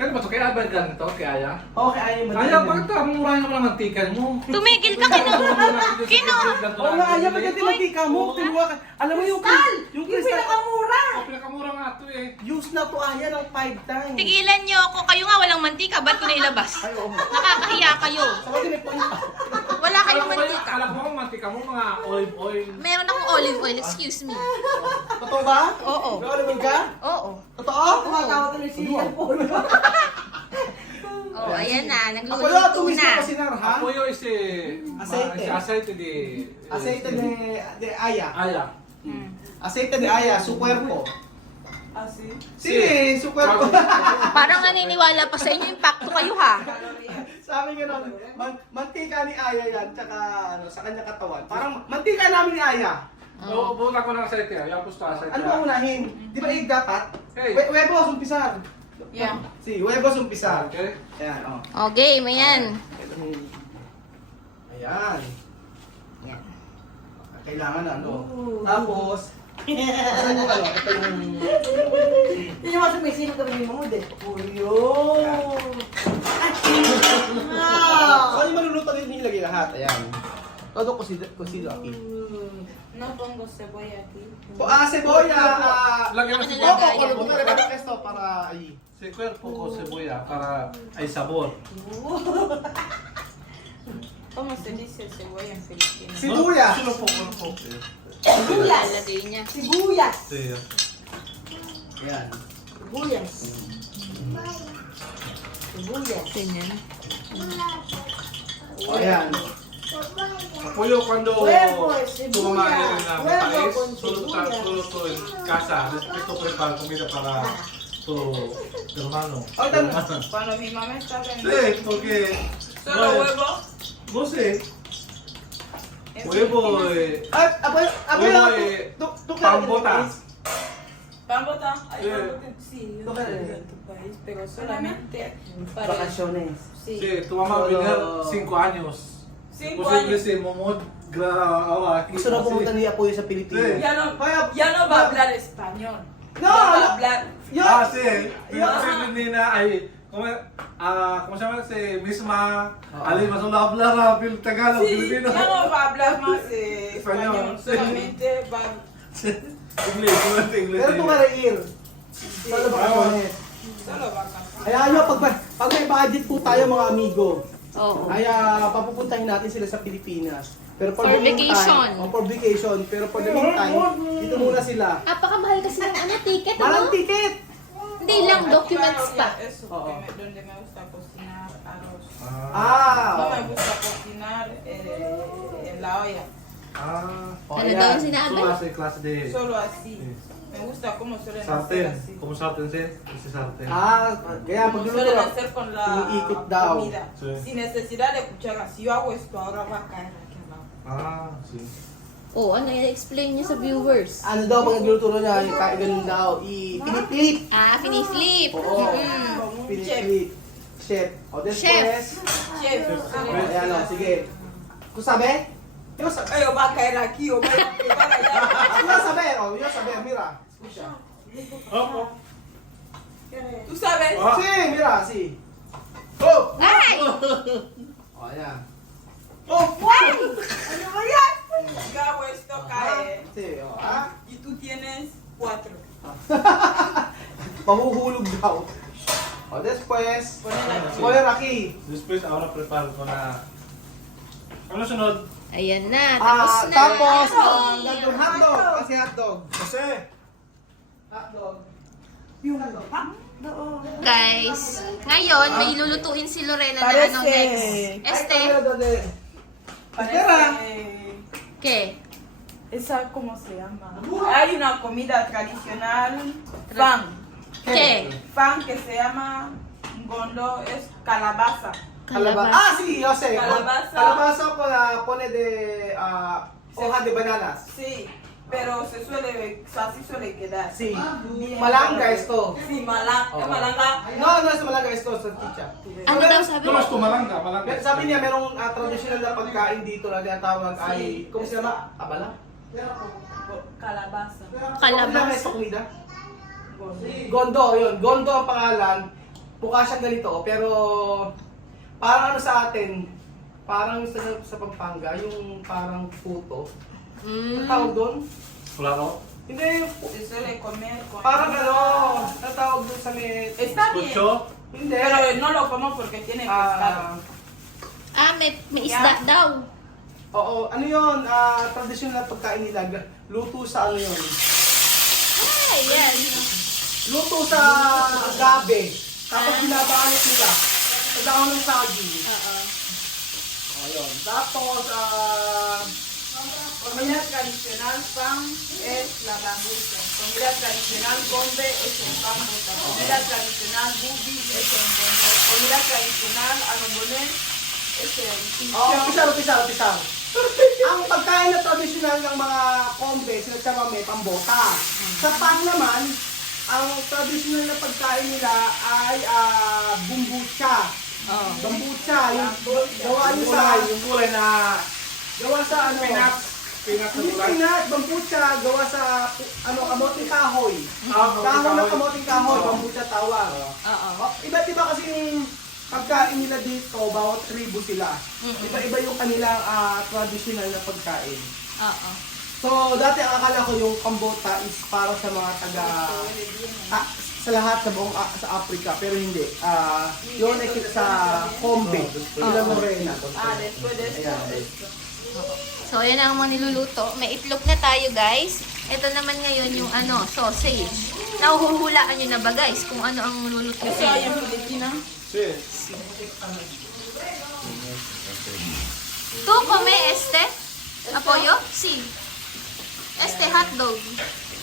Kaya ba ito? Kaya ba ganito? Kaya Aya? Oo, kaya ayaw mo. Aya, bakit ang mura naman ang mantika mo? Tumigil ka, Oo nga, ayaw maganda yung mantika mo. Tinuwa ka. Alam mo yung Yung pinakamura! Oh, pinakamura nga ito eh. use na to Aya ng 5 times. Tigilan niyo ako. Kayo nga walang mantika. Ba't ko nailabas? Ay, oo. Nakakahiya kayo. Sa kasi may point. Wala kayong mantika. Alam mo ang mantika mo, mga olive oil. Meron akong olive oil. Excuse me. Totoo ba? Oo. May olive oil ka? Oo. Totoo? Tumatawag ka ng siya po. Oh, ayan na. Ako yun, Nagluluto tumis na. na pasinar, ha? Apoyo isi... Aceite. Aceite de... Aceite de Aya. Aya. Aceite de Aya, su cuerpo. Asi? Si, su cuerpo. Parang naniniwala pa sa inyo. Impacto kayo ha. Sabi gano'n, mantika ni Aya yan, tsaka ano, sa kanya katawan. Parang mantika namin ni Aya. Buta ko ng aceite. Yan po sa aceite. Ano ba unahin? Di ba egg dapat? Hey. Huevos, umpisar. Yeah. Si, huevos, umpisar. Okay. Ayan, oh. Oh, game. Ayan. Ayan. Yan. Kailangan na, ano. Tapos, ano mo ano, ito yung... Hindi naman sumisino ka rin mo, de. Uyo! So, yung maluluto din nilagay lahat. Ayan. Todo kusido aquí. No pongo cebolla aquí. Cebolla. Lagyan mo Ako si nilagay. Opo, lo pongo de esto para ahí. Si cuerpo ko cebolla para ay sabor. ¿Cómo se dice cebolla en Filipino? Sibuyas. Sino po? Ano po? Lalagay niya. Sibuyas! Sí. Ayan. Sibuyas. Sibuyas. Ganyan. Ayan. Apoyo cuando Huevo, cebolla. kumamain na Huevo mais, con solo to en casa. Esto prepara comida para tu hermano. Ahorita, Cuando mi mamá está Sí, en porque solo huevo. no sé, en huevo, Filipinas. huevo, pambota. ¿Pan bota? Ay, Sí. pan bota. Sí, yo ¿Tú soy qué? de tu país, pero solamente para... Vacaciones. Sí. Sí, tu mamá Solo- vino 5 años. 5 Posible años. si Momod graba aquí. Gusto na pumunta niya po sa Pilipinas. Sí. Ya no va a hablar español. No, Ya va no. a hablar... Yo, Ah, sí. Pero Yo- si Nina ay, ¿cómo se llama? Si misma, Oo. Ali, mas wala hablar Pil Tagalog, Sí, Filipino. ya no va a hablar más Español, español, sí. solamente va... English, fluent English. pero tumareir. Solo vacaciones. Solo va a cantar. Kaya nyo, pag may budget po tayo mga amigo, Oo. ay papupuntahin natin sila sa Pilipinas. Pero For the meantime- vacation. For vacation. Pero for the meantime, dito muna sila. Napakamahal kasi ng ano, ticket, Malang ano? ticket! Hindi lang, documents pa. Eso, Oo. donde me gusta cocinar arroz. No Ah! me gusta cocinar en la olla, Oh, Ano ayan. daw ang sinabi? Solo hace clase de solo así. Sí. Me gusta cómo suelen hacer sartén. así. Como sartén, sí. Ese sartén. Ah, kaya Como magluluto suelen lang. hacer con la Iniikot daw. comida. Sí. Sin necesidad de cuchara. Si yo hago esto, ahora va a caer aquí abajo. Ah, sí. Oo, ano i-explain niya sa viewers? Ano daw pag nagluluto niya, kaya ganun daw, piniplit. Ah, finiflip. Oo. Como un chef. Piniplit. Chef. O después, Chef. ayan o, sige. Kung sabi? Yo sabi. Ay, o va a caer aquí o va a quedar allá. Yo sabi, o, yo sabi, mira. Escucha. Opo. ¿Tú sabes? Ah. Sí, mira, sí. Oh! Ay! O, ayan. ¡Oh, wow! ¡Ano ba yan? Yo hago esto, cae. Sí, o, ah. Y tú tienes 4. Pahuhulog daw. O, después, Ponela aquí. poner aquí. Después, ahora preparo con la... Ano sunod? Ayan na, tapos na. Tapos, Ay! gagawin hotdog. Kasi hotdog. Kasi, Hotdog. Guys, ngayon may lulutuin si Lorena na ano next. Este, Espera. ¿qué? ¿Esa cómo se llama? Hay una comida tradicional, pan. ¿Qué? Pan que se llama gondo, es calabaza. Calabaza. Ah, sí, yo sé. Calabaza. Calabaza pone de hojas de bananas. Sí, pero se suele, así suele quedar. Sí. Bien. Malanga esto. Sí, malanga. Oo. Malanga. No, no es malanga esto, salchicha. Ano daw sabi? Tumas ko malangga, malangga. Sabi niya, merong traditional na pagkain dito na tinatawag ay, kung se llama? Abala? Calabaza. Ano na ito comida? Gondo, yun. Gondo ang pangalan. mukha siyang ganito, pero parang ano sa atin, parang sa Pampanga, yung parang puto. Ang tawag doon? Wala no? Hindi, yung Eso de comer con... parang ano, ang tawag doon sa may... Está bien. Pucho? Hindi. Pero no lo como porque tiene pescado. May isda daw. Oo, ano yun, traditional na pagkain nila, luto sa ano yun, Ay, yan. luto sa gabi, tapos binabalot nila sa dahon ng saging. Oo. Ayun. Tapos, Comida tradicional pan es la bambucha. Comida tradicional bombe es el pan bota. Comida tradicional bubi es el bombe. Comida tradicional alobonés es el pisar. Ang pagkain na traditional ng mga kombe, sila chamame, pambota. Sa pan naman, ang traditional na pagkain nila ay bumbucha. Bambucha, yung gawa nyo sa... Yung kulay na Gawa sa ano? peanuts na Hindi kulay. peanut, bambucha, gawa sa ano, kamoting kahoy. Kamoting Dahon ng kahoy. kamoting kahoy, bambucha tawag. Oo. Iba't iba kasi yung pagkain nila dito, bawat tribu sila. Iba-iba yung kanilang traditional na pagkain. Oo. So, dati ang akala ko yung Kambota is para sa mga taga... sa lahat sa buong sa Africa, pero hindi. Yun ay kita sa Kombe, sila Morena. después de esto, Ayan. esto. So, ayan ang mga niluluto. May itlog na tayo, guys. Ito naman ngayon yung sausage. Nahuhulaan nyo na ba, guys, kung ano ang Eso hay lulutuin? en Filipinas. Sí. ¿Tú come apoyo? Sí. Hotdog.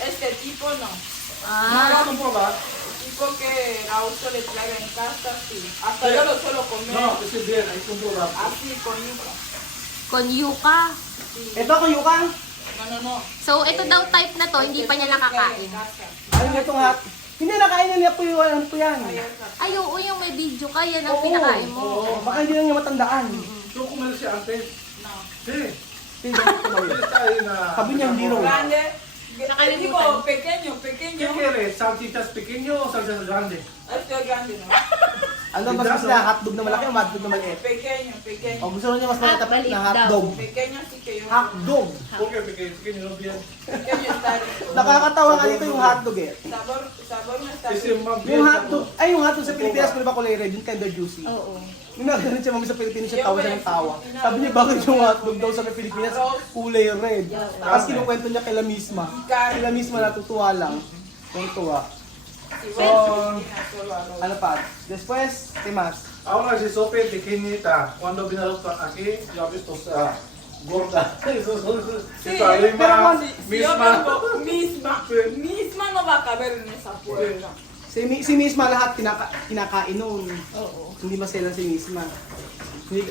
Este tipo no. Ah, ¿Cómo probar? Tipo que Raúl le traiga en casa, sí. Hasta yo lo suelo comer No, ese bien, hay que probar. así con yuca. con yuca. Sí. Ito ko Yukan. No. So, ito daw type na to, hindi pa niya nakakain. Ano nga itong hot? Hindi nakain niya po yung po yan. Ay, oo, yung may video ka, yan ang pinakain mo. Oo, baka hindi lang niya matandaan. Yo comí ese antes. No. Sí. Hindi ganito ba yun? Está ahí na... Sabi niya hindi raw. Grande. Nakalimutan. Digo, pequeño. ¿Qué quieres? ¿Salchichas pequeño o salchichas grandes? Esto es grande, ¿no? Ano mas gusto na hotdog na malaki o hotdog na maliit? Pequeño. O gusto niya mas maliit maliit na daw. hotdog. Pequeño sí que yo. Hotdog. ¿Por qué pequeño? Pequeño no bien. Pequeño está rico. Nakakatawa nga dito yung hotdog eh. Sabor no está Ese rico. más bien. Yung hotdog, ay yung hotdog sa Pilipinas, pero ba kulay red, yung tender juicy. Oo. Yung nakaganon siya mami sa Pilipinas, siya tawa siya ng tawa. Sabi niya, bakit yung hotdog daw sa Pilipinas kulay red? Tapos kinukwento niya kay La Misma. Si La Misma natutuwa lang. Tuwa. Si So, bueno, solo arroz. ano pa? Después, ¿qué más? Ahora ese sope pequeñita, cuando vino aquí, yo he visto gorda. Sí, Esta pero misma, si yo misma. vengo, misma no va a caber en esa puerta. Si Misma lahat kinakain noon. Oo. Hindi maselan si Misma.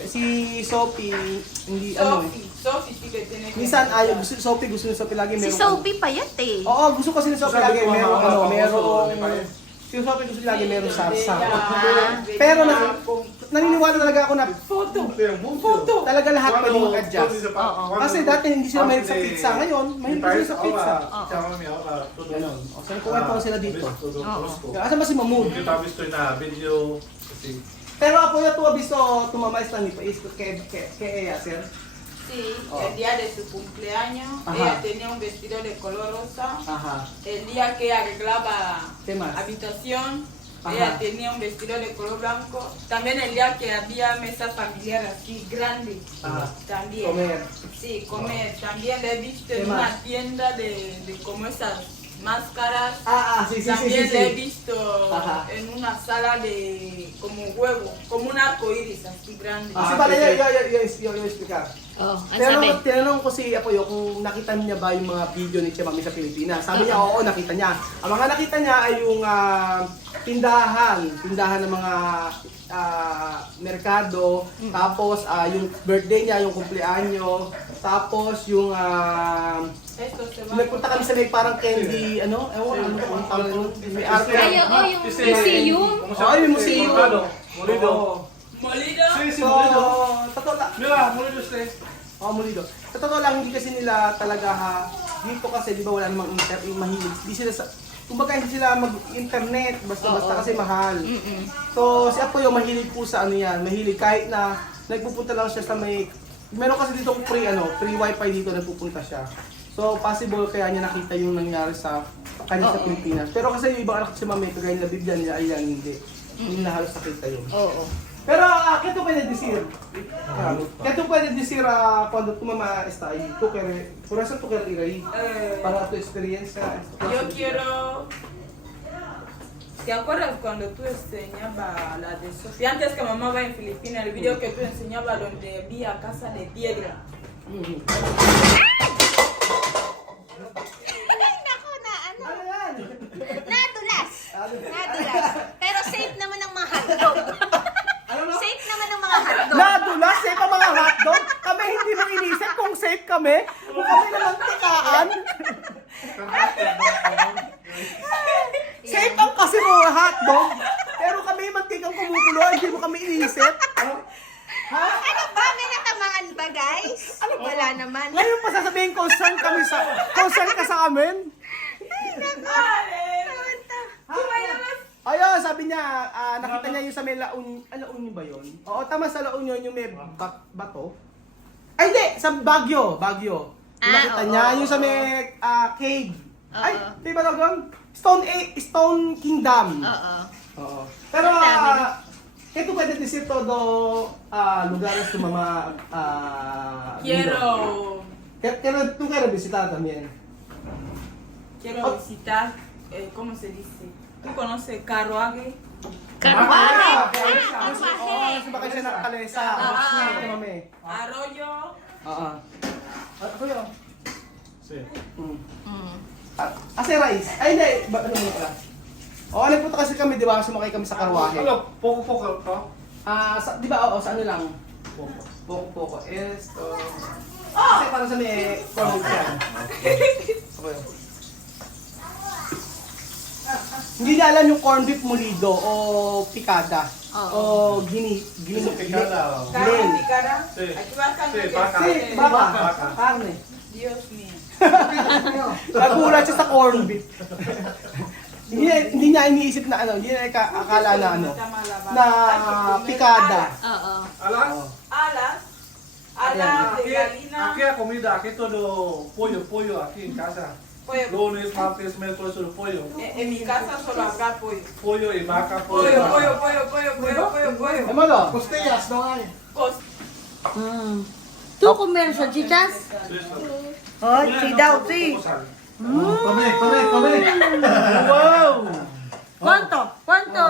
Si Sophie, hindi ano eh. Sophie sí que tiene que... Minsan ayaw, Sophie gusto ni Sophie lagi Si meron. Sophie payat eh. Oo, gusto kasi ni Sophie lagi Sabi ko, meron mga merong famoso, si Sophie gusto lagi meron sarsa. Ah. Pero naniniwala talaga ako na Foto. talaga lahat pwede mag-adjust. Kasi dati hindi sila mahilig sa pizza, ngayon mahilig sila sa pizza. Ganon. O, saan kuwento ko sila dito? Asan ba si Mahmoud? Kita visto na video kasi Pero apo yo tu visto tu mamá está en mi país, ¿qué ella hacer? Sí, Oh. el día de su cumpleaños, Ajá. ella tenía un vestido de color rosa. Ajá. El día que arreglaba ¿Qué más? habitación, Ajá. ella tenía un vestido de color blanco. También el día que había mesa familiar aquí grande, Ajá. también. Comer. Sí, comer. También le he visto ¿Qué en más? una tienda de como esas máscaras. Sí. También le he visto Ajá. en una sala de como huevo, como un arco iris así grande. Kasi pala yo explicar. Oh, ang sabi? Tinanong ko si Apoyo kung nakita niya ba yung mga video ni Tia Mami sa Pilipinas. Sabi niya, oo, nakita niya. Ang mga nakita niya ay yung tindahan ng mga merkado, tapos yung birthday niya, yung kumpleanyo, tapos yung Esto se va. nagpunta kami sa may parang candy, ano kung tawag nun, may arte. Ay, oo, yung museum. Ay, yung museum. Molido. Molido. Sí, sí, So, molido. totoo lang. Mira, molido este. Molido. Sa totoo lang, hindi kasi nila talaga dito kasi di ba wala namang mahilig. kumbaga hindi sila mag-internet, basta-basta Oo. kasi mahal. Mm-mm. So, si Apo yung mahilig po sa ano yan, mahilig kahit na nagpupunta lang siya sa may, meron kasi dito free wifi dito, nagpupunta siya. So, possible kaya niya nakita yung nangyari sa kanya sa Oo. Pilipinas. Pero kasi yung ibang anak si Mami, kagaya nila Biblia nila, ayan, hindi. Hindi na halos nakita yun. Oo. Pero, ¿qué tú puedes decir? ¿Qué tú puedes decir cuando tu mamá está ahí? Tú quieres, por eso tú quieres ir ahí, para tu experiencia. Yo quiero. ¿Te acuerdas cuando tú enseñabas la de Sofía? Antes que mamá va en Filipinas, el video que tú enseñabas donde había casa de piedra. Mhm. Ay, naku, na ano. Ano yan? Nadulas. Ano? Nadulas. Pero safe naman ang mga hotdog. Ano na? Safe naman ang mga hotdog. Nadulas, safe ang mga hotdog. Kami hindi mo inisip kung safe kami. Kami naman tikaan. Safe ang kasi mga hotdog. Pero kami mantikang kumukulo, hindi mo kami inisip. Ha? Ano ba? May natamaan ba, guys? Wala naman. Ngayon pa sasabihin concern ka sa amin? Ayun, sabi niya, nakita niya yung sa may La Union ba yun? Oo, tama sa La Union yung may bato. Ay, hindi! Sa Baguio. Nakita oo, niya oo, yung sa oo. may cave. Ay, Oo. di ba doon? Stone Kingdom. Oo. Oo. Pero, Ang dami. ¿qué tú puedes decir todo lugares tu mamá Quiero. Tú quieres visitar también? Quiero visitar. ¿Cómo se dice? ¿Tú conoces Carruaje? Karwahe. Oo, Karwahe. sumakay siya ng kalesa. Ah. Ito, mami. Arroyo. Oo. Ako yun. Sí. Mm. Ase Rice. Ay, hindi. Ano mo pala? Oo, nagpunta kasi kami, di ba? Sumakay kami sa karwahe. Ano, poco to? Di ba, oo, sa ano lang? Poco. Poco. Esto. Kasi parang sa may corned yan. Ako yun. Hindi na alam yung corned beef molido o picada. O Oo. Eso picada. Carne picada. Sí. Aquí va a estar Sí, lo vaca. que Sí, es. baka. Baka. Carne. Dios mío. Nagulat siya sa corned beef. hindi niya iniisip na ano, hindi niya akala na ano, na picada. Oo. Alas? Alas. Alas de gallina. Aquí hay comida, aquí todo pollo aquí en casa. Pollo. Lunes, martes, miércoles, solo pollo. En mi casa solo habrá pollo. Pollo y vaca, Pollo, y vaca. pollo. Ano mo? Costillas, no hay. Cos- ¿Tú comer salchichas? Sí, sí. Oh, Una, sí, no, daw, poco sí. sal. Come. Wow! ¿Cuánto? ¿Cuánto